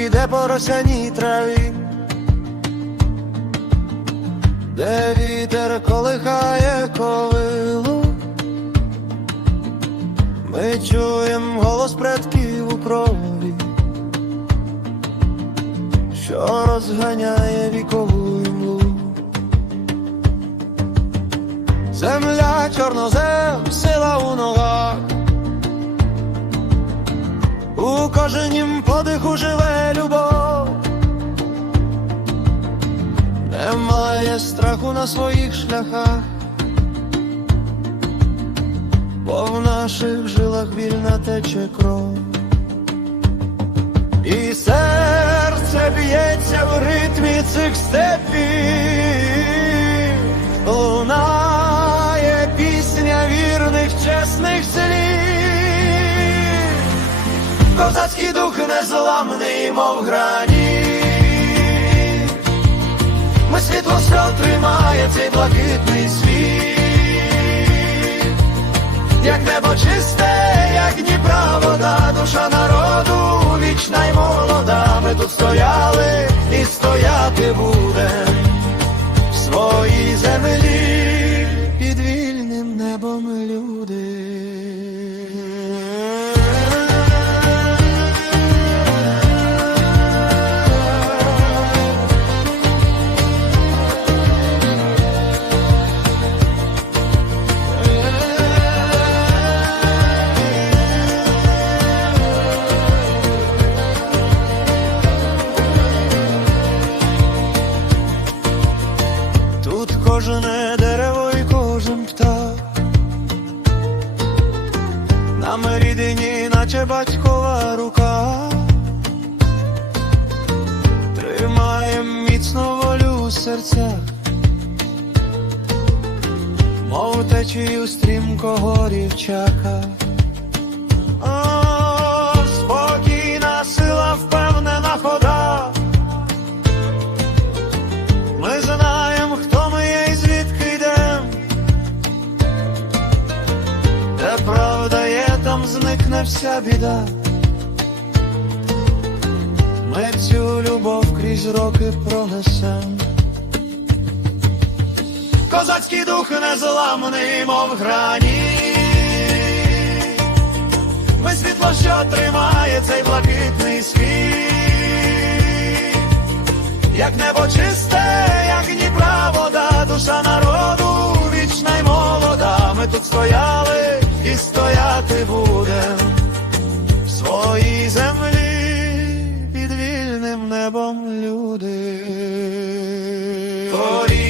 іде по росяній траві, де вітер колихає ковилу, ми чуєм голос предків у крові, що розганяє вікову імлу. Земля чорнозем, сила у ногах. У кожнім подиху живе любов, немає страху на своїх шляхах, бо в наших жилах вільна тече кров, і серце б'ється в ритмі цих степів, Козацький дух незламний, мов граніт. Ми світло, що тримає цей блакитний світ, як небо чисте, як Дніпра вода, душа народу, вічна й молода. Ми тут стояли і стояти будем в своїй землі кожне дерево і кожен птах. Нам рідині, наче батькова рука, тримаєм міцно волю в серцях, мов течію стрімкого рівчака. Зникне вся біда. Ми цю любов крізь роки пронесем. Козацький дух незламний, мов граніт. Ми світло, що тримає цей блакитний світ як небо чисте, як Дніпра вода, душа народу, вічна й молода. Ми тут стояли. Por